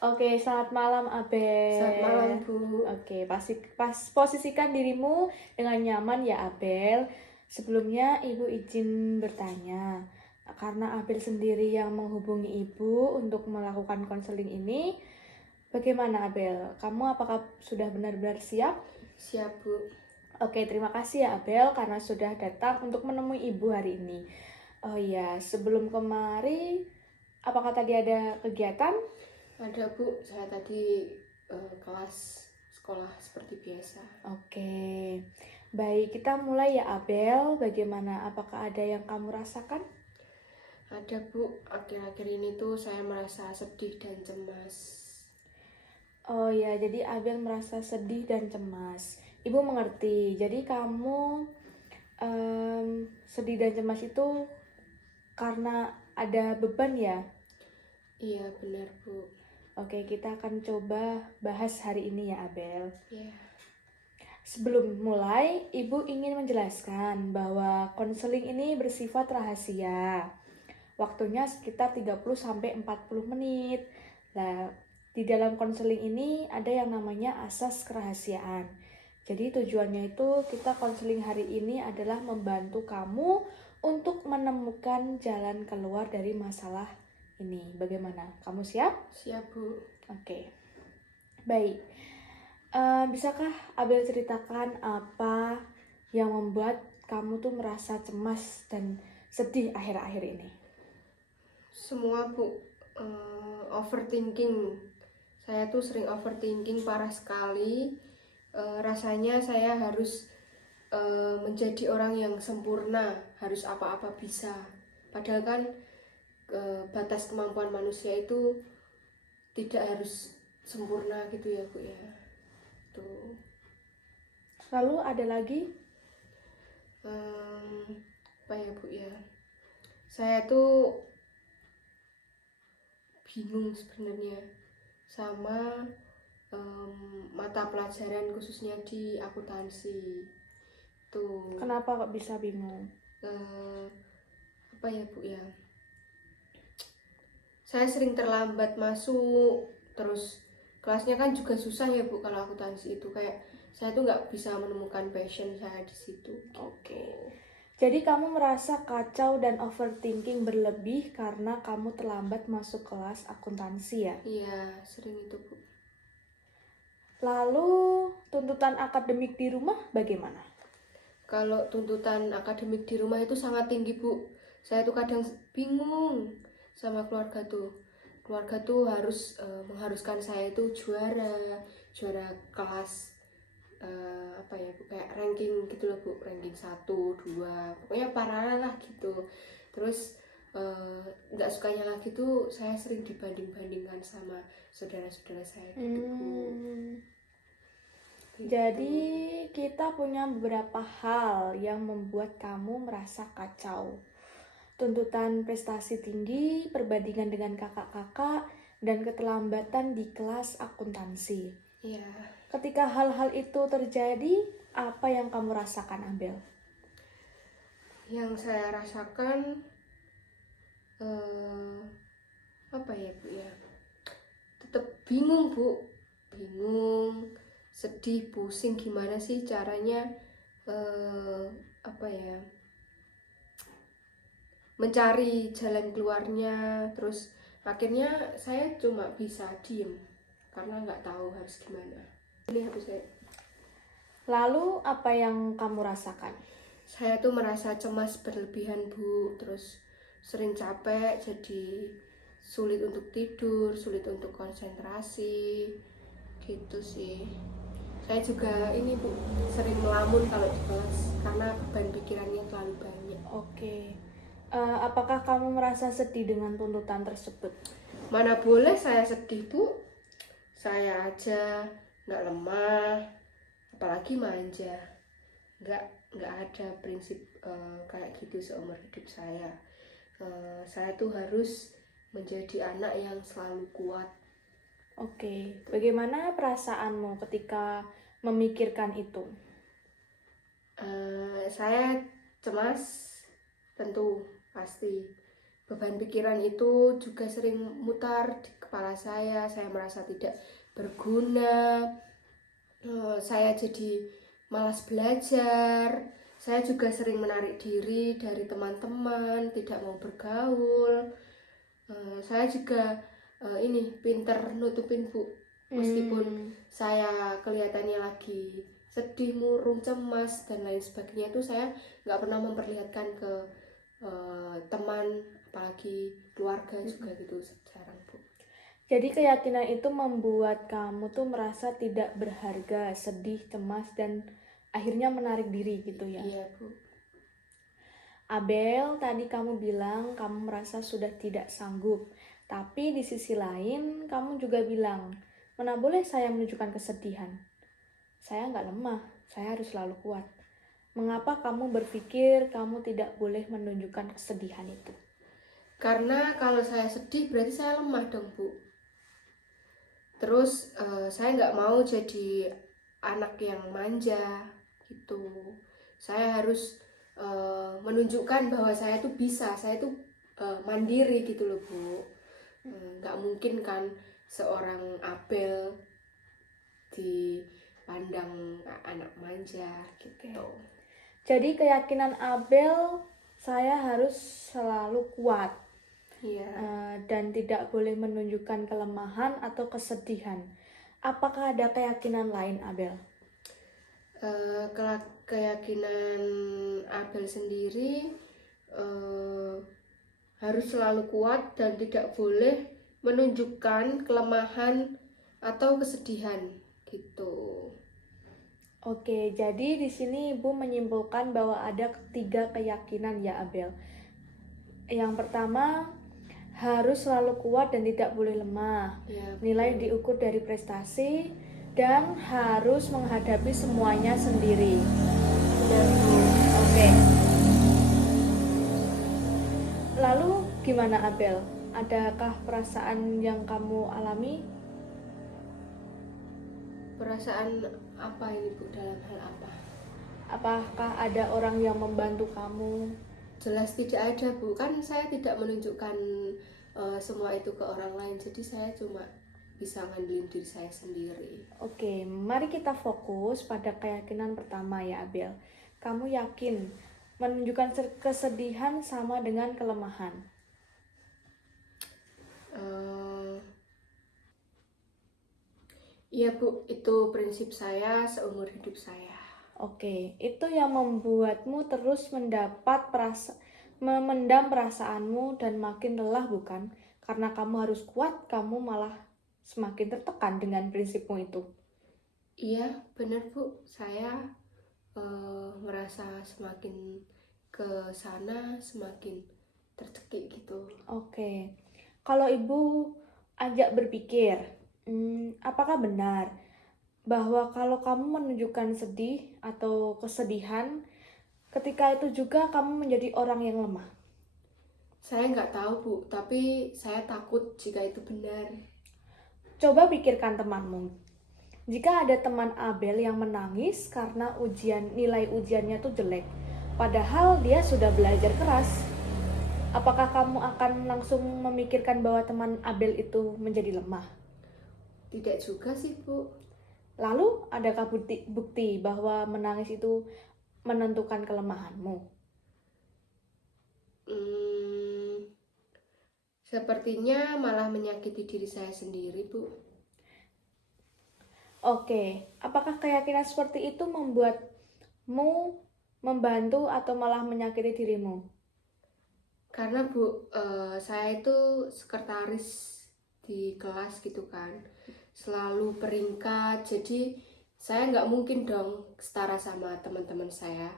Oke, selamat malam Selamat malam, Abel. Bu. Oke, posisikan dirimu dengan nyaman ya Abel. Sebelumnya Ibu izin bertanya, karena Abel sendiri yang menghubungi Ibu untuk melakukan konseling ini, bagaimana Abel? Kamu apakah sudah benar-benar siap? Siap, Bu. Oke, terima kasih ya Abel karena sudah datang untuk menemui Ibu hari ini. Oh iya, sebelum kemari, apakah tadi ada kegiatan? Ada, Bu. Saya tadi kelas sekolah seperti biasa. Oke, baik kita mulai ya Abel. Bagaimana? Apakah ada yang kamu rasakan? Ada, Bu. Akhir-akhir ini tuh saya merasa sedih dan cemas. Oh ya, jadi Abel merasa sedih dan cemas. Ibu mengerti. Jadi kamu sedih dan cemas itu karena ada beban ya? Iya, benar, Bu. Oke, kita akan coba bahas hari ini ya Abel. Ya. Sebelum mulai, Ibu ingin menjelaskan bahwa konseling ini bersifat rahasia. Waktunya sekitar 30-40 menit. Nah, di dalam konseling ini ada yang namanya asas kerahasiaan. Jadi tujuannya itu kita konseling hari ini adalah membantu kamu untuk menemukan jalan keluar dari masalah ini. Bagaimana? Kamu siap? Siap, Bu. Oke. Baik. Bisakah Abel ceritakan apa yang membuat kamu tuh merasa cemas dan sedih akhir-akhir ini? Semua, Bu. Overthinking. Saya tuh sering overthinking parah sekali. Rasanya saya harus menjadi orang yang sempurna, harus apa-apa bisa. Padahal kan batas kemampuan manusia itu tidak harus sempurna gitu ya, Bu ya. Tuh. Lalu ada lagi? Apa ya, Bu ya? Saya tuh bingung sebenarnya sama mata pelajaran khususnya di akuntansi. Tuh. Kenapa kok bisa bingung? Apa ya, Bu ya? Saya sering terlambat masuk, terus kelasnya kan juga susah ya, Bu, kalau akuntansi itu kayak saya tuh nggak bisa menemukan passion saya di situ. Oke. Jadi kamu merasa kacau dan overthinking berlebih karena kamu terlambat masuk kelas akuntansi ya? Iya, sering itu, Bu. Lalu tuntutan akademik di rumah bagaimana? Kalau tuntutan akademik di rumah itu sangat tinggi, Bu. Saya tuh kadang bingung sama keluarga tuh. Keluarga tuh harus mengharuskan saya itu juara kelas, apa ya, Bu, kayak ranking gitu loh, Bu. Ranking 1, 2, pokoknya parah lah gitu. Terus nggak sukanya lagi tuh saya sering dibanding-bandingkan sama saudara-saudara saya gitu, Bu. Jadi kita punya beberapa hal yang membuat kamu merasa kacau. Tuntutan prestasi tinggi, perbandingan dengan kakak-kakak, dan keterlambatan di kelas akuntansi. Iya. Ketika hal-hal itu terjadi, apa yang kamu rasakan, Abel? Yang saya rasakan apa ya, Bu ya, tetap bingung, Bu. Bingung, sedih, pusing, gimana sih caranya apa ya, mencari jalan keluarnya. Terus akhirnya saya cuma bisa diem karena nggak tahu harus gimana. Ini habis Lalu apa yang kamu rasakan? saya tuh merasa cemas berlebihan, Bu. Terus sering capek, jadi sulit untuk tidur, sulit untuk konsentrasi gitu sih. Saya juga ini, Bu, sering melamun kalau di kelas karena beban pikirannya terlalu banyak. Oke. Apakah kamu merasa sedih dengan tuntutan tersebut? Mana boleh saya sedih, Bu. Saya aja nggak lemah, apalagi manja. Nggak ada prinsip kayak gitu seumur hidup saya. Saya tuh harus menjadi anak yang selalu kuat. Oke. Bagaimana perasaanmu ketika memikirkan itu? Saya cemas, tentu pasti Beban pikiran itu juga sering mutar di kepala saya merasa tidak berguna, saya jadi malas belajar, saya juga sering menarik diri dari teman-teman, tidak mau bergaul. Saya juga ini pinter nutupin Bu, meskipun saya kelihatannya lagi sedih, murung, cemas dan lain sebagainya, itu saya nggak pernah memperlihatkan ke teman, apalagi keluarga juga gitu, jarang Bu. Jadi keyakinan itu membuat kamu tuh merasa tidak berharga, sedih, cemas, dan akhirnya menarik diri gitu ya. Iya Bu. Abel, tadi kamu bilang kamu merasa sudah tidak sanggup. Tapi di sisi lain, kamu juga bilang, mana boleh saya menunjukkan kesedihan? Saya nggak lemah, saya harus selalu kuat. Mengapa kamu berpikir kamu tidak boleh menunjukkan kesedihan itu? Karena kalau saya sedih berarti saya lemah dong Bu. Terus saya nggak mau jadi anak yang manja gitu. Saya harus menunjukkan bahwa saya tuh bisa, saya tuh mandiri gitu loh Bu. Nggak mungkin kan seorang Abel dipandang anak manja gitu. Jadi keyakinan Abel, saya harus selalu kuat. Iya. Dan tidak boleh menunjukkan kelemahan atau kesedihan. Apakah ada keyakinan lain, Abel? Keyakinan Abel sendiri harus selalu kuat dan tidak boleh menunjukkan kelemahan atau kesedihan gitu. Oke, jadi di sini Ibu menyimpulkan bahwa ada 3 keyakinan ya, Abel. Yang pertama, harus selalu kuat dan tidak boleh lemah. Ya, Nilai diukur dari prestasi dan harus menghadapi semuanya sendiri. benar Bu. Oke. Lalu gimana Abel? Adakah perasaan yang kamu alami? Perasaan apa ini Bu, dalam hal apa? Apakah ada orang yang membantu kamu? Jelas tidak ada Bu, kan saya tidak menunjukkan semua itu ke orang lain, jadi saya cuma bisa ngandelin diri saya sendiri. Oke, mari kita fokus pada keyakinan pertama ya Abel. Kamu yakin menunjukkan kesedihan sama dengan kelemahan? Iya Bu, itu prinsip saya seumur hidup saya. Oke, itu yang membuatmu terus memendam perasaanmu dan makin lelah bukan? Karena kamu harus kuat, kamu malah semakin tertekan dengan prinsipmu itu. Iya, benar Bu. Saya merasa semakin ke sana semakin tercekik gitu. Oke, kalau ibu ajak berpikir, apakah benar bahwa kalau kamu menunjukkan sedih atau kesedihan, ketika itu juga kamu menjadi orang yang lemah? Saya nggak tahu Bu, tapi saya takut jika itu benar. Coba pikirkan temanmu. Jika ada teman Abel yang menangis karena nilai ujiannya tuh jelek, padahal dia sudah belajar keras, apakah kamu akan langsung memikirkan bahwa teman Abel itu menjadi lemah? Tidak juga sih Bu. Lalu, adakah bukti bahwa menangis itu menentukan kelemahanmu? Sepertinya malah menyakiti diri saya sendiri Bu. Oke, apakah keyakinan seperti itu membuatmu membantu atau malah menyakiti dirimu? Karena Bu, saya itu sekretaris di kelas gitu kan, selalu peringkat, jadi saya nggak mungkin dong setara sama teman-teman saya.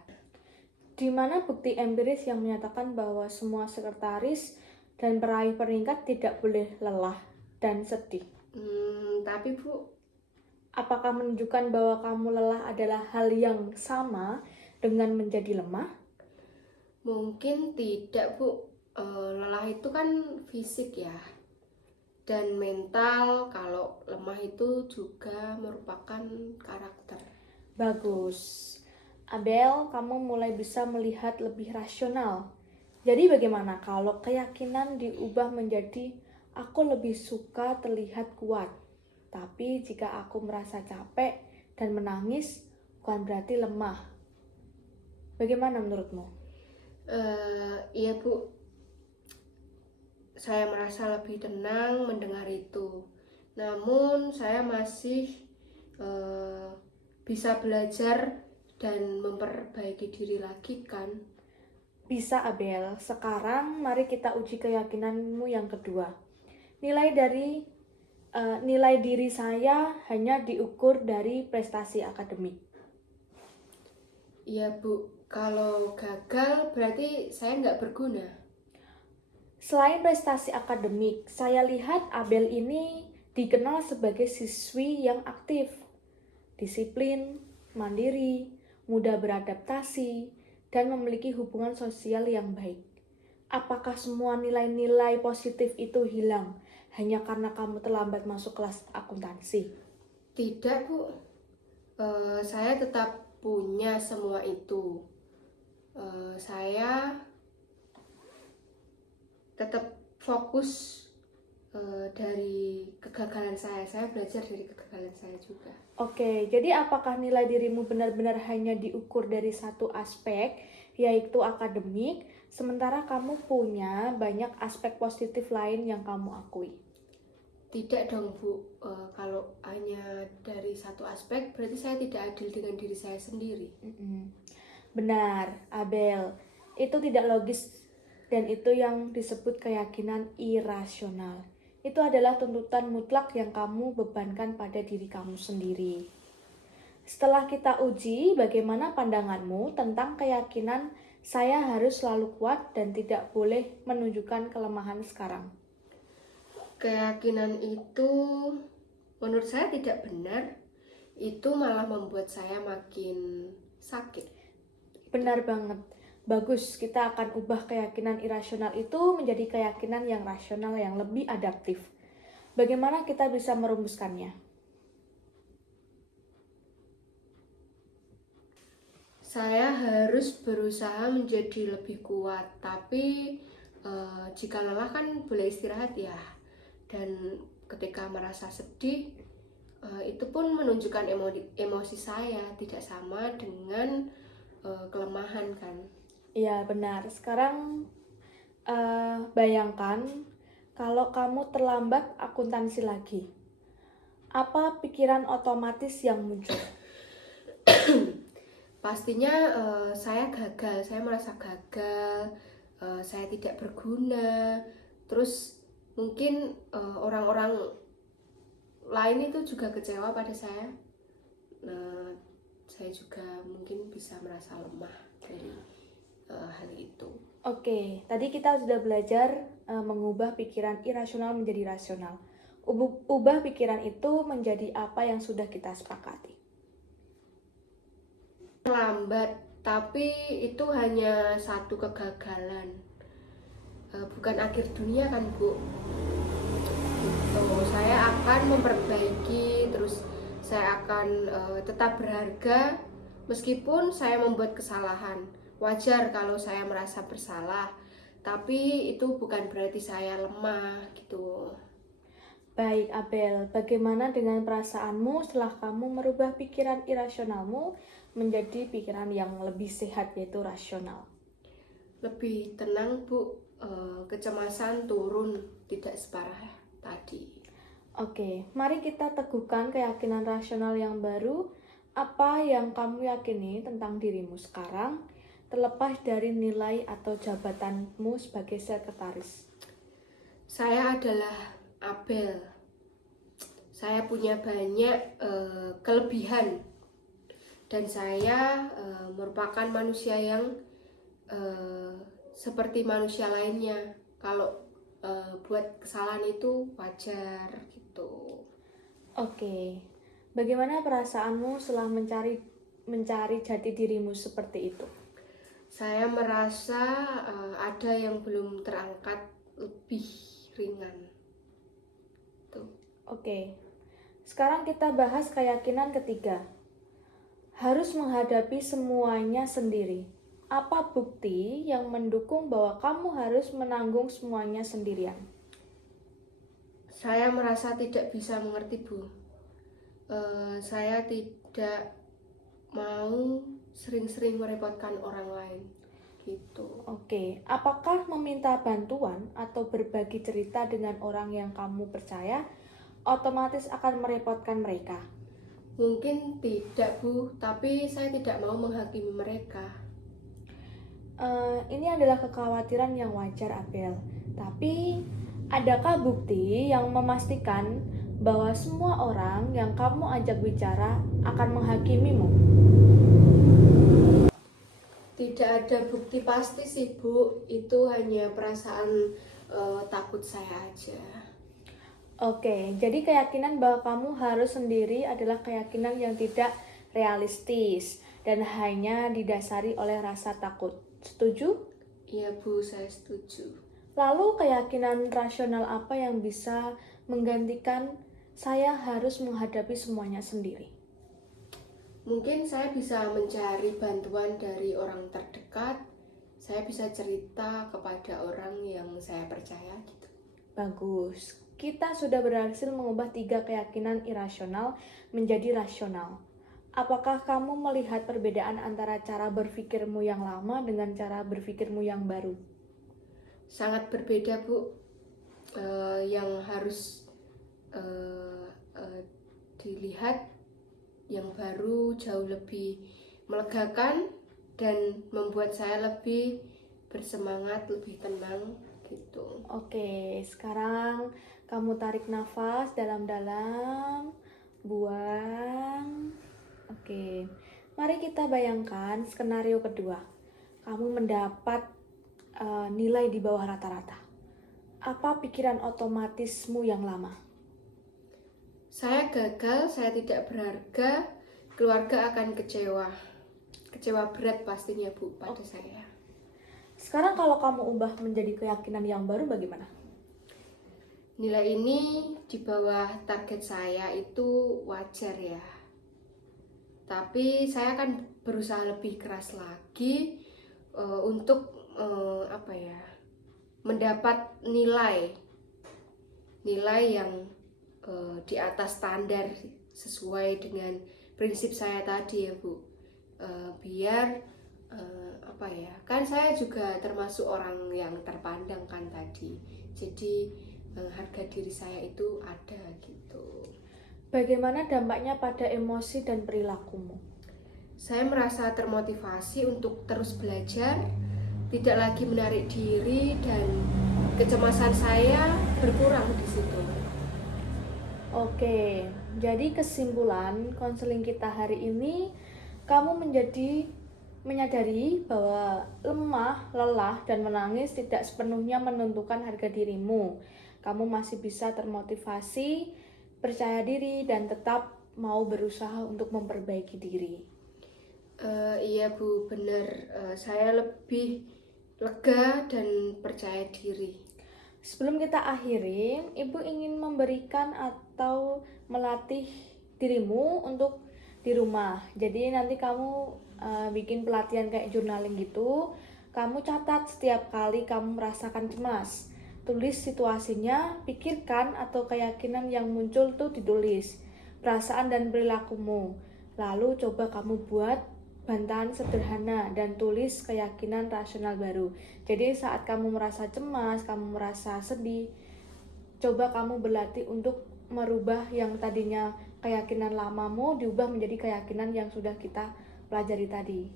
Di mana bukti empiris yang menyatakan bahwa semua sekretaris dan peraih peringkat tidak boleh lelah dan sedih? Tapi Bu, Apakah menunjukkan bahwa kamu lelah adalah hal yang sama dengan menjadi lemah? mungkin tidak Bu. Lelah itu kan fisik ya, dan mental. Kalau lemah itu juga merupakan karakter. Bagus. Abel, kamu mulai bisa melihat lebih rasional Jadi bagaimana kalau keyakinan diubah menjadi aku lebih suka terlihat kuat, tapi jika aku merasa capek dan menangis bukan berarti lemah. Bagaimana menurutmu? Iya Bu, saya merasa lebih tenang mendengar itu. Namun saya masih eh, bisa belajar dan memperbaiki diri lagi kan. Bisa Abel, sekarang mari kita uji keyakinanmu yang kedua. Nilai diri saya hanya diukur dari prestasi akademik. Iya Bu, kalau gagal berarti saya nggak berguna. Selain prestasi akademik, saya lihat Abel ini dikenal sebagai siswi yang aktif, disiplin, mandiri, mudah beradaptasi, dan memiliki hubungan sosial yang baik. Apakah semua nilai-nilai positif itu hilang hanya karena kamu terlambat masuk kelas akuntansi? Tidak Bu, saya tetap punya semua itu. Saya tetap fokus dari kegagalan saya belajar dari kegagalan saya juga. Oke, jadi apakah nilai dirimu benar-benar hanya diukur dari satu aspek, yaitu akademik, sementara kamu punya banyak aspek positif lain yang kamu akui? Tidak dong Bu, kalau hanya dari satu aspek berarti saya tidak adil dengan diri saya sendiri. Benar, Abel. Itu tidak logis dan itu yang disebut keyakinan irasional. Itu adalah tuntutan mutlak yang kamu bebankan pada diri kamu sendiri. Setelah kita uji bagaimana pandanganmu tentang keyakinan saya harus selalu kuat dan tidak boleh menunjukkan kelemahan sekarang. Keyakinan itu menurut saya tidak benar, itu malah membuat saya makin sakit. Benar banget. Bagus, kita akan ubah keyakinan irasional itu menjadi keyakinan yang rasional yang lebih adaptif. Bagaimana kita bisa merumuskannya? Saya harus berusaha menjadi lebih kuat, tapi jika lelah kan boleh istirahat ya. Dan ketika merasa sedih, itu pun menunjukkan emosi saya tidak sama dengan kelemahan kan. Iya, benar. Sekarang bayangkan kalau kamu terlambat akuntansi lagi. Apa pikiran otomatis yang muncul? Pastinya saya gagal, saya merasa gagal, saya tidak berguna. Terus mungkin orang-orang lain itu juga kecewa pada saya. Nah, saya juga mungkin bisa merasa lemah dari hal itu. Oke, tadi kita sudah belajar mengubah pikiran irasional menjadi rasional. Ubah pikiran itu menjadi apa yang sudah kita sepakati. Terlambat, tapi itu hanya satu kegagalan, bukan akhir dunia kan Bu. Gitu. Saya akan memperbaiki, terus saya akan tetap berharga meskipun saya membuat kesalahan. Wajar kalau saya merasa bersalah, tapi itu bukan berarti saya lemah gitu. Baik, Abel, bagaimana dengan perasaanmu setelah kamu merubah pikiran irasionalmu menjadi pikiran yang lebih sehat, yaitu rasional? Lebih tenang Bu, kecemasan turun, tidak separah tadi. Oke, mari kita teguhkan keyakinan rasional yang baru. Apa yang kamu yakini tentang dirimu sekarang, terlepas dari nilai atau jabatanmu sebagai sekretaris? Saya adalah Abel. Saya punya banyak kelebihan dan saya merupakan manusia yang seperti manusia lainnya. Kalau buat kesalahan itu wajar gitu. Oke, bagaimana perasaanmu setelah mencari jati dirimu seperti itu? Saya merasa ada yang belum terangkat lebih ringan. Tuh. Oke, sekarang kita bahas keyakinan ketiga. Harus menghadapi semuanya sendiri. apa bukti yang mendukung bahwa kamu harus menanggung semuanya sendirian? Saya merasa tidak bisa mengerti, Bu. Saya tidak mau sering-sering merepotkan orang lain, gitu. Oke, apakah meminta bantuan atau berbagi cerita dengan orang yang kamu percaya otomatis akan merepotkan mereka? Mungkin tidak, Bu, tapi saya tidak mau menghakimi mereka. Ini adalah kekhawatiran yang wajar, Abel. Tapi, adakah bukti yang memastikan bahwa semua orang yang kamu ajak bicara akan menghakimimu? Tidak ada bukti pasti sih, Bu. Itu hanya perasaan takut saya aja. Oke, jadi keyakinan bahwa kamu harus sendiri adalah keyakinan yang tidak realistis dan hanya didasari oleh rasa takut. Setuju? Iya, Bu, saya setuju. Lalu keyakinan rasional apa yang bisa menggantikan saya harus menghadapi semuanya sendiri? Mungkin saya bisa mencari bantuan dari orang terdekat. Saya bisa cerita kepada orang yang saya percaya gitu. Bagus. Kita sudah berhasil mengubah 3 keyakinan irasional menjadi rasional. Apakah kamu melihat perbedaan antara cara berpikirmu yang lama dengan cara berpikirmu yang baru? Sangat berbeda, Bu. Yang harus dilihat yang baru jauh lebih melegakan dan membuat saya lebih bersemangat, lebih tenang gitu. Oke, sekarang kamu tarik nafas dalam-dalam, buang. Oke, mari kita bayangkan skenario kedua. Kamu mendapat nilai di bawah rata-rata. Apa pikiran otomatismu yang lama? Saya gagal, saya tidak berharga, keluarga akan kecewa. Kecewa berat pastinya, Bu, pada saya. Sekarang kalau kamu ubah menjadi keyakinan yang baru bagaimana? Nilai ini di bawah target saya itu wajar ya. Tapi saya akan berusaha lebih keras lagi untuk mendapat nilai yang di atas standar sesuai dengan prinsip saya tadi ya, Bu. Biar kan saya juga termasuk orang yang terpandang kan tadi. Jadi harga diri saya itu ada gitu. Bagaimana dampaknya pada emosi dan perilakumu? Saya merasa termotivasi untuk terus belajar, tidak lagi menarik diri, dan kecemasan saya berkurang di situ. Oke, jadi kesimpulan konseling kita hari ini, kamu menyadari bahwa lemah, lelah, dan menangis tidak sepenuhnya menentukan harga dirimu. Kamu masih bisa termotivasi, percaya diri, dan tetap mau berusaha untuk memperbaiki diri. Iya, Bu, benar. Saya lebih lega dan percaya diri. Sebelum kita akhiri, Ibu ingin memberikan atau melatih dirimu untuk di rumah. Jadi nanti kamu bikin pelatihan kayak journaling gitu. Kamu catat setiap kali kamu merasakan cemas. Tulis situasinya, pikirkan atau keyakinan yang muncul tuh ditulis. Perasaan dan perilakumu. Lalu coba kamu buat bantahan sederhana dan tulis keyakinan rasional baru. Jadi saat kamu merasa cemas, kamu merasa sedih, coba kamu berlatih untuk merubah yang tadinya keyakinan lamamu diubah menjadi keyakinan yang sudah kita pelajari tadi.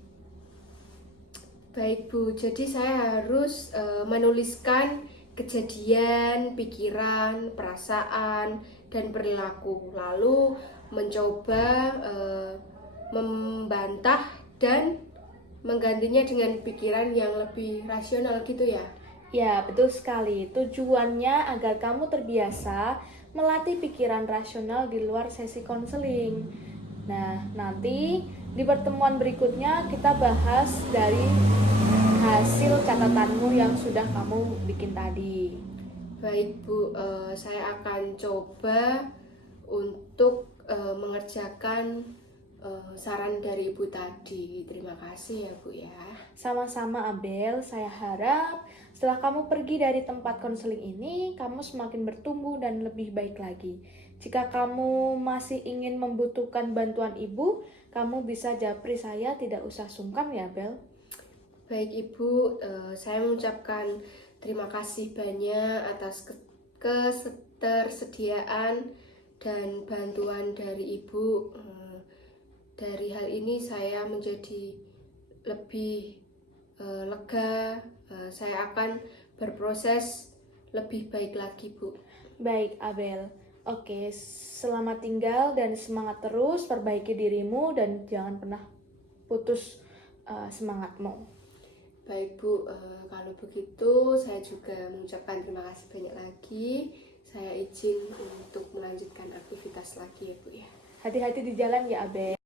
Baik, Bu. Jadi saya harus menuliskan kejadian, pikiran, perasaan, dan perilaku. Lalu mencoba membantah dan menggantinya dengan pikiran yang lebih rasional gitu ya. Ya, betul sekali. Tujuannya agar kamu terbiasa melatih pikiran rasional di luar sesi konseling. Nah, nanti di pertemuan berikutnya kita bahas dari hasil catatanmu yang sudah kamu bikin tadi. Baik, Bu, saya akan coba untuk mengerjakan saran dari Ibu tadi. Terima kasih ya Bu ya. Sama-sama Abel, saya harap setelah kamu pergi dari tempat konseling ini, kamu semakin bertumbuh dan lebih baik lagi. Jika kamu masih ingin membutuhkan bantuan ibu, kamu bisa japri saya, tidak usah sungkan ya Abel. Baik Ibu, saya mengucapkan terima kasih banyak atas ketersediaan dan bantuan dari Ibu. Dari hal ini saya menjadi lebih lega. Saya akan berproses lebih baik lagi Bu. Baik Abel, oke, selamat tinggal dan semangat terus, perbaiki dirimu dan jangan pernah putus semangatmu. Baik Bu, kalau begitu saya juga mengucapkan terima kasih banyak lagi. Saya izin untuk melanjutkan aktivitas lagi ya Bu ya. Hati-hati di jalan ya Abel.